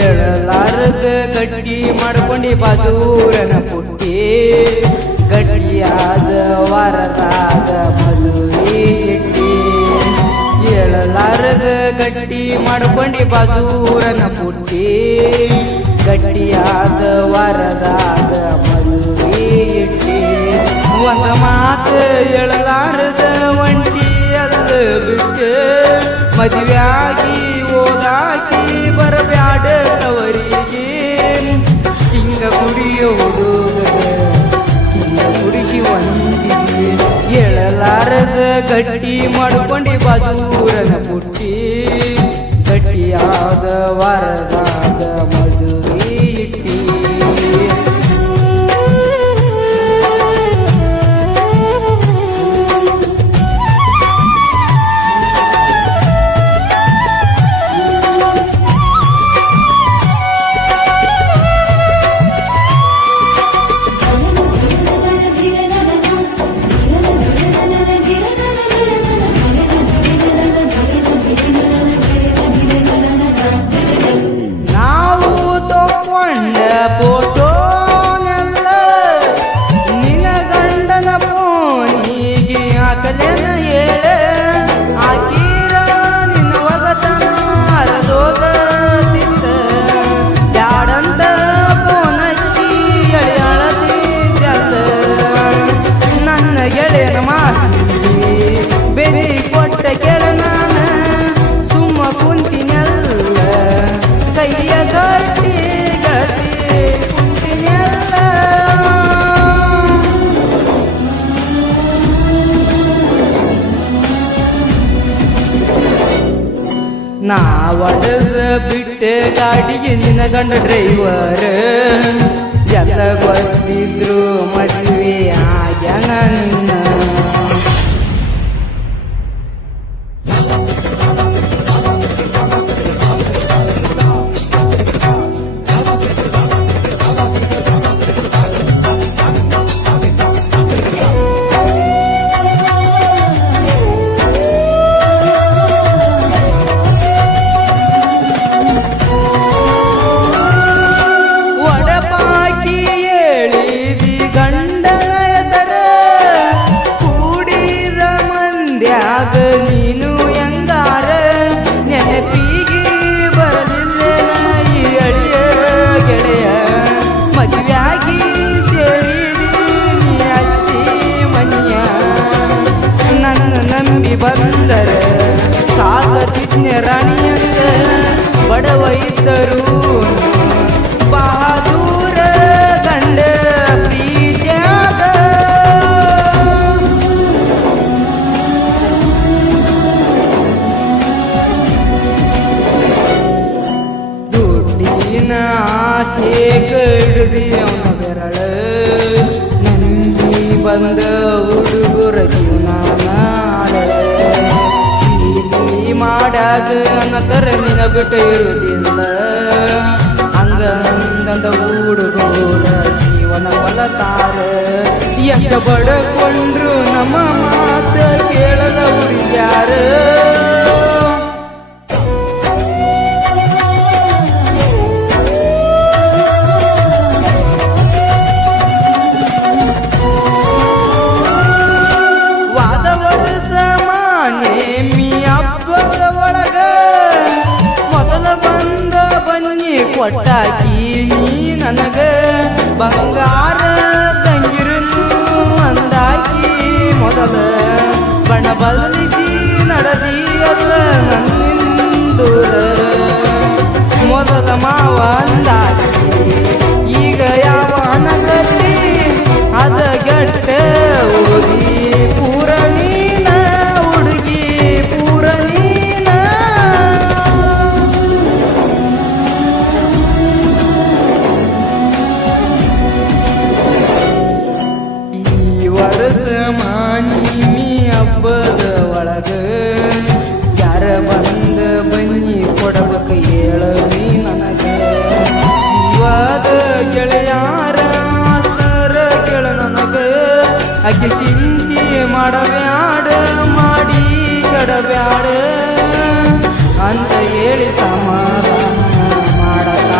ಏಳಲಾರದ ಗಟ್ಟಿ ಮಾಡ್ಕೊಂಡಿ ಬಾಜೂರನ ಪುಟ್ಟಿ ಗಟ್ಟಿಯಾದ ವಾರದಾಗ ಮದುವೆ ಇಟ್ಟಿ ಏಳಲಾರದ ಗಟ್ಟಿ ಮಾಡ್ಕೊಂಡಿ ಬಾಜೂರನ ಪುಟ್ಟಿ ಗಟ್ಟಿಯಾದ ವಾರದಾಗ ಮದುವೆ ಇಟ್ಟಿ ಒಂದ ಮಾತು ಏಳಲಾರದ ಒಂಟಿ ಅಲ್ಲ ಬಿಟ್ಟು ಮದುವೆಯಾಗಿ ಓದಾಕಿ ಬರಬ್ಯಾಡ ಅವರಿಗೆ ಹಿಂಗ ಕುಡಿಯೋ ಹುಡುಗದ ಹಿಂಗ ಕುಡಿಸಿ ಒಂದಿಗೆ ಏಳಲಾರದ ಗಟ್ಟಿ ಮಾಡ್ಕೊಂಡಿ ಬಾಜೂರನ ಪುಟ್ಟಿ ಗಟ್ಟಿಯಾದ ವಾರದಾಗ ಮದುವೆ ಇಟ್ಟಿ ಬೆರಿ ಕೊಟ್ಟ ಕೆಳ ನಾನ ಸುಮ್ಮ ಕುಂತಿನಲ್ಲ ಕೈಯ ಗಟ್ಟಿ ಗಟ್ಟಿ ಕುಂತಿನಲ್ಲ ನಾ ಒಡೆದ ಬಿಟ್ಟೆ ಗಾಡಿಗೆ ನಿನ್ನ ಗಂಡ ಡ್ರೈವರ್ ಎಲ್ಲ ಗೊತ್ತಿದ್ರು ಮದುವೆ ಆಗ್ಯಾನ ನಿನ್ನ ನೀನು ಎಂಗಾರ ನೆನಪಿಗೆ ಬರಲಿಲ್ಲ ಈ ಅಳಿಯ ಗೆಳೆಯ ಮದುವೆಯಾಗಿ ಸೇರಿದಿ ನೀ ಅತ್ತಿ ಮನಿಯ ನನ್ನ ನಂಬಿ ಬಂದರೆ ಸಾಕತಿಜ್ಞ ರಾಣಿಯಂದ ಬಡವ ಇದ್ದರು ಬಹದೂರ ಗಂಡ ಪ್ರೀತಿಯಾಗ ಆಸೆ ಕಡ್ದಿ ಅವನ ಬೆರಳ ನಂಬಿ ಬಂದ ಹುಡುಗರ ಜೀವನ ಪ್ರೀತಿ ಮಾಡಾಗ ಅನ್ನತರ ನಿನ ಬಿಟ್ಟು ಇರುವುದಿಲ್ಲ ಹಂಗಂದ ಹುಡುಗರ ಜೀವನ ಬಲತಾರ ಎಷ್ಟು ಬಡಕೊಂಡ್ರು ನಮ್ಮ ಮಾತ ಕೇಳದ ಹುಡುಗ್ಯಾರ ಕೊಟ್ಟಾಕಿ ನನಗ ಬಂಗಾರ ತಂಗಿರನು ಅಂದಾಕಿ ಮೊದಲ ಬಣ ಬದಲಿಸಿ ನಡೆದಿಯಲ್ಲ ನನ್ನಿಂದೂರ ಮೊದಲ ಮಾವ ಅಂದಾಕಿ ಈಗ ಯಾವ ನಗಲಿ ಅದ ಗಟ್ಟ ಓದಿ ಪೂರ ನೀನ ಹುಡುಗಿ ಪೂರ ನೀನ ಮಾನಿಮಿ ಹಬ್ಬದ ಒಳಗ ಯಾರ ಬಂದ ಬನ್ನಿ ಕೊಡಬೇಕ ಹೇಳ ನೀ ನನಗ ಜೀವದ ಗೆಳೆಯಾರ ಸರ ಗೆಳ ನನಗ ಆಕೆ ಚಿಂತೆ ಮಾಡಬ್ಯಾಡ ಮಾಡಿ ಕೆಡಬ್ಯಾಡ ಅಂತ ಹೇಳಿ ಸಮಾಧಾನ ಮಾಡಕ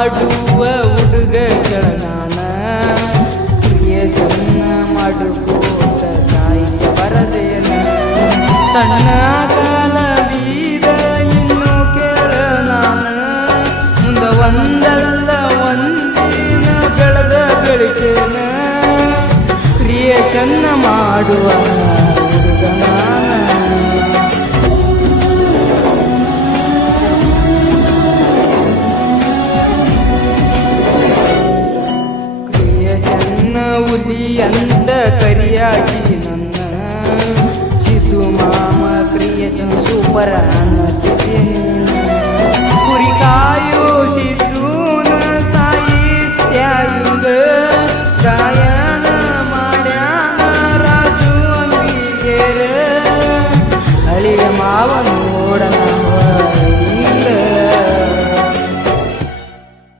ಮಾಡುವ ಹುಡುಗ ಕೆಳನಾನ ಕ್ರಿಯೇಷನ್ ಮಾಡುಕೋತ ಸಾಹಿತ್ಯ ಬರದೇನ ಸಣ್ಣ ಕಾಲವೀದ ಇನ್ನು ಕೇಳ ನಾನ ಮುಂದ ಒಂದಲ್ಲ ಒಂದಿನ ಬೆಳೆದ ಗಳಿಕೆನ ಕ್ರಿಯೇಷನ್ ಮಾಡುವ ಹುಡುಗ ನಾನ ಹುಲಿಯಂದ ಕರಿಯಾಗಿ ನನ್ನ ಸಿದ್ದು ಮಾಮ ಕ್ರಿಯೇಷನ್ ಸೂಪರ್ ಅನ್ನತ್ತಿದ್ದೀನಿ ಕುರಿಕಾಯ